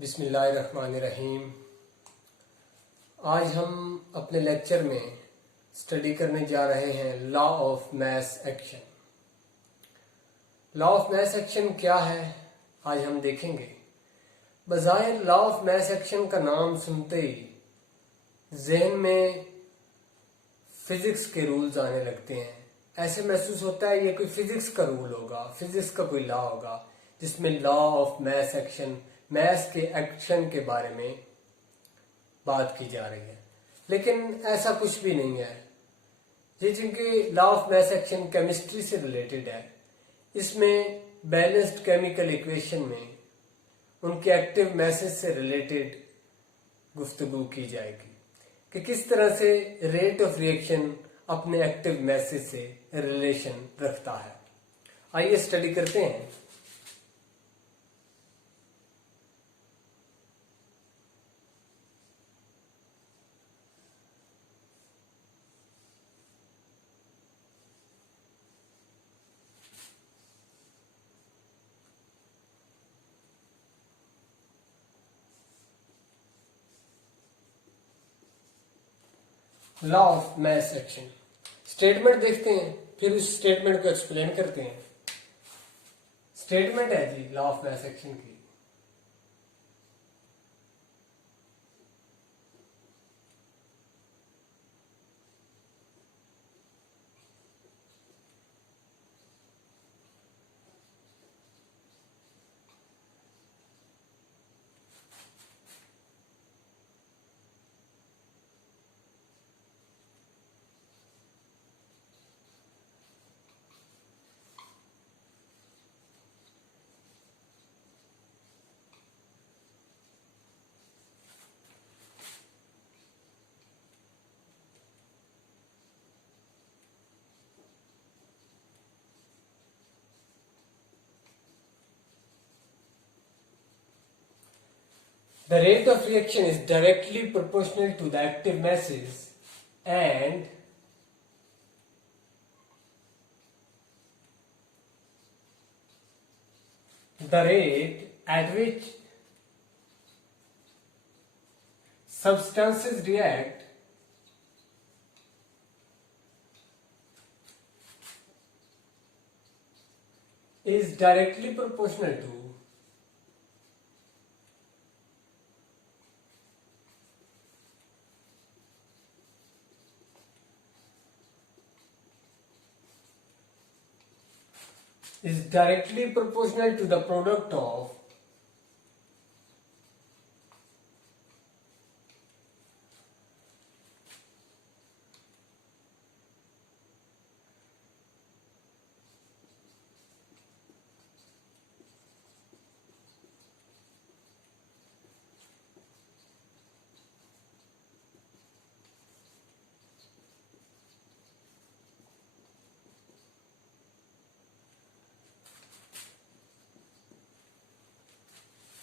बिस्मिल्लाहिर्रहमानिर्रहीम। आज हम अपने लेक्चर में स्टडी करने जा रहे हैं law of mass action. Law of mass action क्या है आज हम देखेंगे। बज़ाहिर लॉ ऑफ मैस एक्शन का नाम सुनते ही जहन में फिजिक्स के रूल्स आने लगते हैं। ऐसे महसूस होता है ये कोई फिजिक्स का रूल होगा, फिजिक्स का कोई लॉ होगा जिसमें law of mass action, mass के एक्शन के बारे में बात की जा रही है। लेकिन ऐसा कुछ भी नहीं है। ये जिनकी law of mass action chemistry से रिलेटेड है, इसमें बैलेंस्ड केमिकल इक्वेशन में उनके एक्टिव मैसेज से रिलेटेड गुफ्तगू की जाएगी कि किस तरह से रेट ऑफ रिएक्शन अपने एक्टिव मैसेज से रिलेशन रखता है। आइए स्टडी करते हैं। Law of mass action statement देखते हैं, फिर उस स्टेटमेंट को एक्सप्लेन करते हैं। स्टेटमेंट है जी लॉ ऑफ मैस एक्शन की। The rate of reaction is directly proportional to the active masses and the rate at which substances react is directly proportional to the product of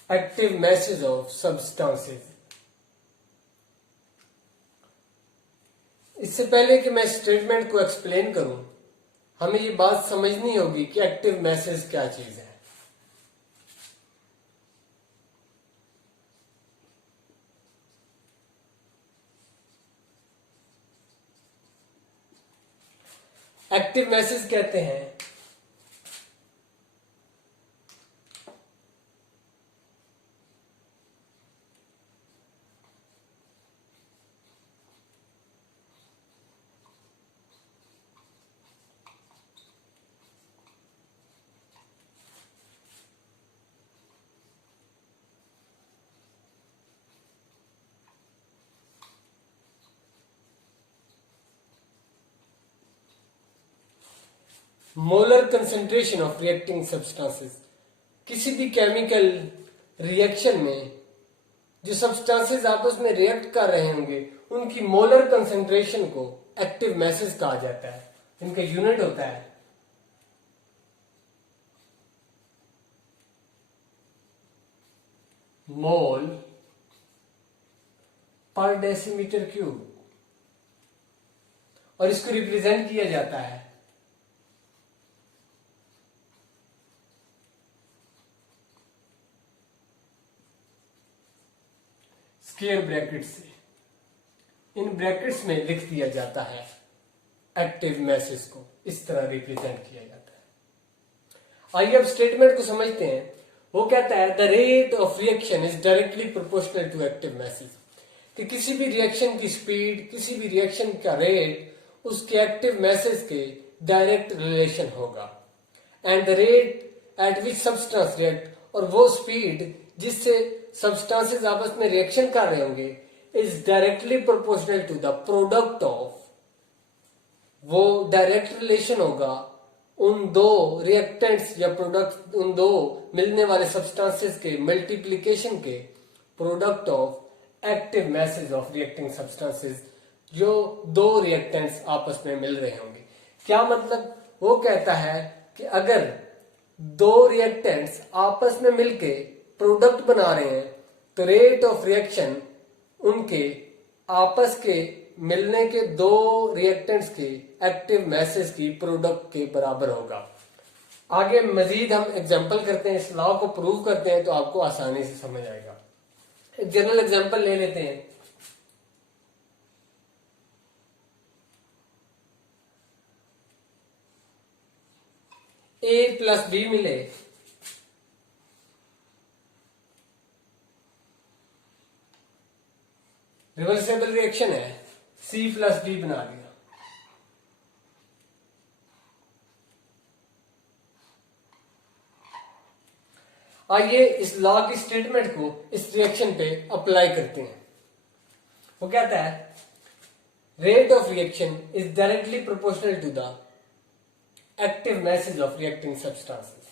active masses of substances। इससे पहले कि मैं statement को explain करूं, हमें ये बात समझनी होगी कि एक्टिव मैसेज क्या चीज है। एक्टिव मैसेज कहते हैं molar concentration of reacting substances. किसी भी केमिकल रिएक्शन में जो सब्सटेंसेस आपस में रिएक्ट कर रहे होंगे उनकी मोलर कंसेंट्रेशन को एक्टिव मैसेज कहा जाता है। इनका यूनिट होता है मोल पर डेसीमीटर क्यूब और इसको रिप्रेजेंट किया जाता है स्क्वायर ब्रैकेट से, इन ब्रैकेट्स में लिख दिया जाता है एक्टिव मैसेज को, इस तरह रिप्रेजेंट किया जाता है। आइए अब स्टेटमेंट को समझते हैं। वो कहता है the rate of reaction is directly proportional to active masses, कि किसी भी रिएक्शन की स्पीड, किसी भी रिएक्शन का रेट उसके एक्टिव मैसेज के डायरेक्ट रिलेशन होगा। And the rate at which substance react, और वो स्पीड जिससे सब्सटेंसेस आपस में रिएक्शन कर रहे होंगे, is directly proportional to the product of, वो डायरेक्ट रिलेशन होगा उन दो रिएक्टेंट्स या प्रोडक्ट, उन दो मिलने वाले सब्सटेंसेस के मल्टीप्लीकेशन के product of active message of reacting substances, जो दो रिएक्टेंट्स आपस में मिल रहे होंगे। क्या मतलब? वो कहता है कि अगर दो रिएक्टेंट्स आपस में मिलके प्रोडक्ट बना रहे हैं तो रेट ऑफ रिएक्शन उनके आपस के मिलने के दो रिएक्टेंट्स के एक्टिव मैसेज की प्रोडक्ट के बराबर होगा। आगे मजीद हम एग्जांपल करते हैं, इस लॉ को प्रूव करते हैं तो आपको आसानी से समझ आएगा। एक जनरल एग्जांपल ले लेते हैं। ए प्लस बी मिले, रिवर्सेबल रिएक्शन है, सी प्लस डी बना दिया। आइए इस लॉ की स्टेटमेंट को इस रिएक्शन पे अप्लाई करते हैं। वो कहता है rate of reaction is directly proportional to the active message of reacting substances.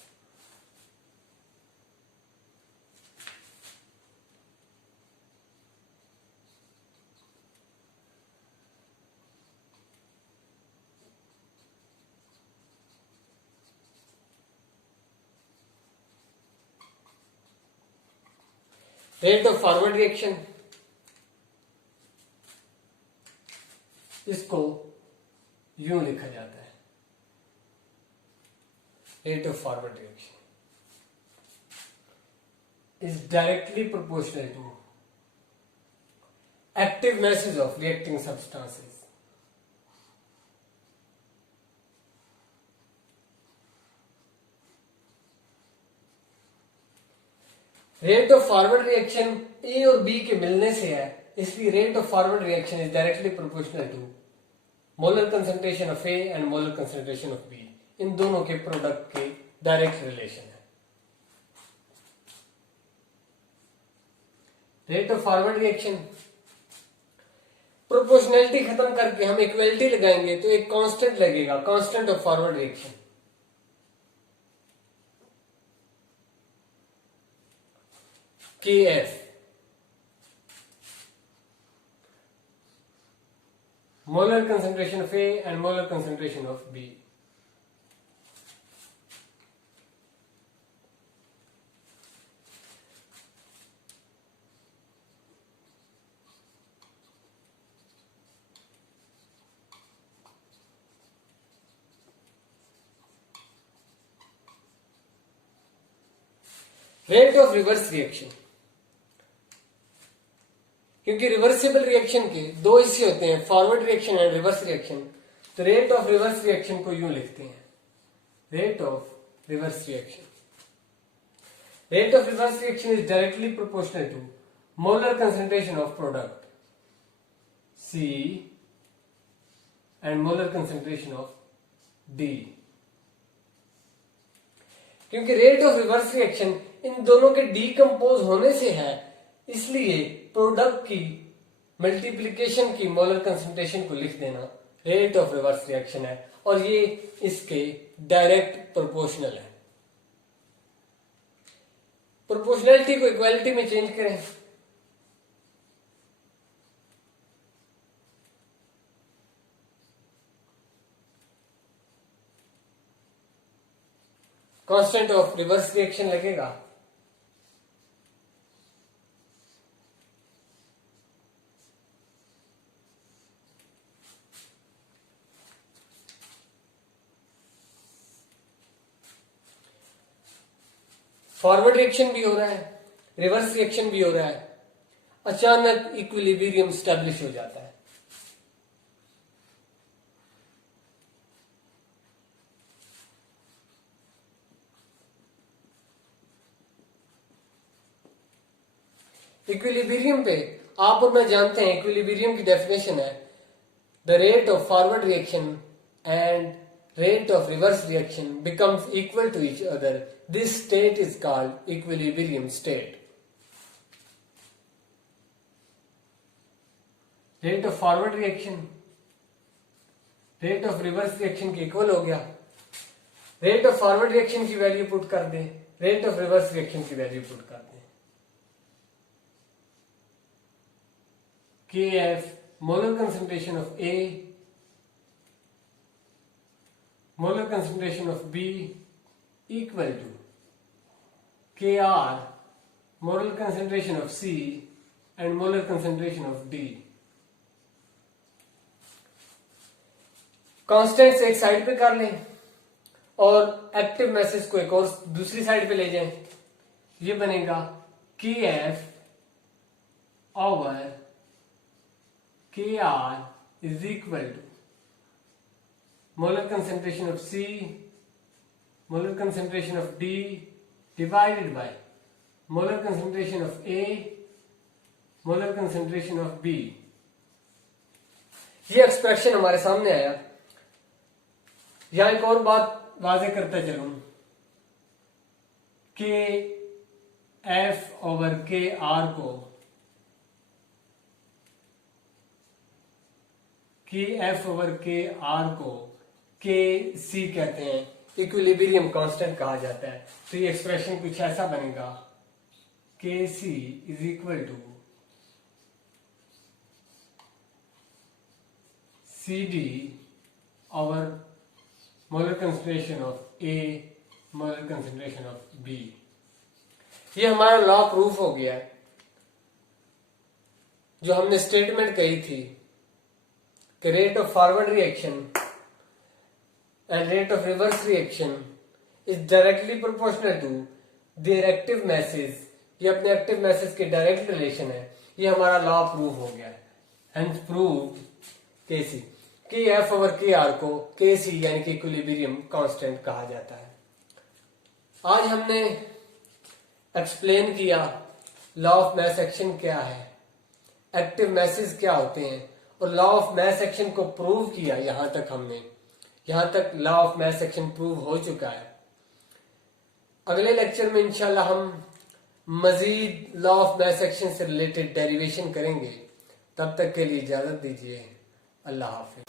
Rate of forward reaction, इसको यूं लिखा जाता है, rate of forward reaction is directly proportional to active message of reacting substances. Rate of forward reaction A और B के मिलने से है, इसलिए rate of forward reaction is directly proportional to molar concentration of A and molar concentration of B, इन दोनों के product के डायरेक्ट रिलेशन है। Rate of forward reaction, proportionality खत्म करके हम इक्वलिटी लगाएंगे तो एक कांस्टेंट लगेगा, constant of forward reaction. KF, molar concentration of A and molar concentration of B. Rate of reverse reaction, क्योंकि रिवर्सिबल रिएक्शन के दो हिस्से होते हैं, forward reaction and reverse reaction, तो रेट ऑफ रिवर्स रिएक्शन को यूं लिखते हैं, rate of reverse reaction. Rate of reverse reaction is directly proportional to molar concentration of product C and molar concentration of D। क्योंकि rate of reverse reaction इन दोनों के decompose होने से है, इसलिए प्रोडक्ट की मल्टीप्लिकेशन की मोलर कंसंट्रेशन को लिख देना रेट ऑफ रिवर्स रिएक्शन है, और ये इसके डायरेक्ट प्रोपोर्शनल है। प्रोपोर्शनैलिटी को इक्वालिटी में चेंज करें, कांस्टेंट ऑफ रिवर्स रिएक्शन लगेगा, फॉरवर्ड रिएक्शन भी हो रहा है, रिवर्स रिएक्शन भी हो रहा है। अचानक इक्विलिब्रियम स्टैब्लिश हो जाता है। इक्विलिब्रियम पे आप और मैं जानते हैं, इक्विलिब्रियम की डेफिनेशन है the rate of forward reaction and rate of reverse reaction becomes equal to each other. This state is called equilibrium state. Rate of forward reaction, rate of reverse reaction के equal हो गया। Rate of forward reaction की value put कर दें, rate of reverse reaction की value put कर दें। Kf molar concentration of A, molar concentration of B equal to Kr molar concentration of C and molar concentration of D। Constants एक side पे कर लें और एक्टिव मैसेज को एक और दूसरी साइड पे ले जाएं। ये बनेगा Kf over Kr is equal to molar concentration of C, molar concentration of D divided by molar concentration of A, molar concentration of B। ये एक्सप्रेशन हमारे सामने आया। यहां एक और बात वाजे करता चलूं कि F ओवर के आर को F ओवर के आर को के सी कहते हैं, इक्विलिब्रियम कांस्टेंट कहा जाता है। तो ये एक्सप्रेशन कुछ ऐसा बनेगा K C is equal to C D over molar concentration of A molar concentration of B. ये हमारा लॉ प्रूफ हो गया है। जो हमने स्टेटमेंट कही थी कि rate of forward reaction and rate of reverse reaction is directly proportional to their active masses। ये अपने एक्टिव मैसेज के डायरेक्ट रिलेशन है। ये हमारा लॉ प्रूव हो गया है। हेंस प्रूव के सी कि एफ ओवर के आर को के सी यानी कि इक्विलिब्रियम कांस्टेंट कहा जाता है। आज हमने एक्सप्लेन किया लॉ ऑफ मैस एक्शन क्या है, एक्टिव मैसेज क्या होते हैं और लॉ ऑफ मैस एक्शन को प्रूव किया। यहां तक law of mass action prove हो चुका है। अगले लेक्चर में इंशाल्लाह हम मजीद लॉ ऑफ मैस एक्शन से रिलेटेड डेरिवेशन करेंगे। तब तक के लिए इजाजत दीजिए। अल्लाह हाफिज।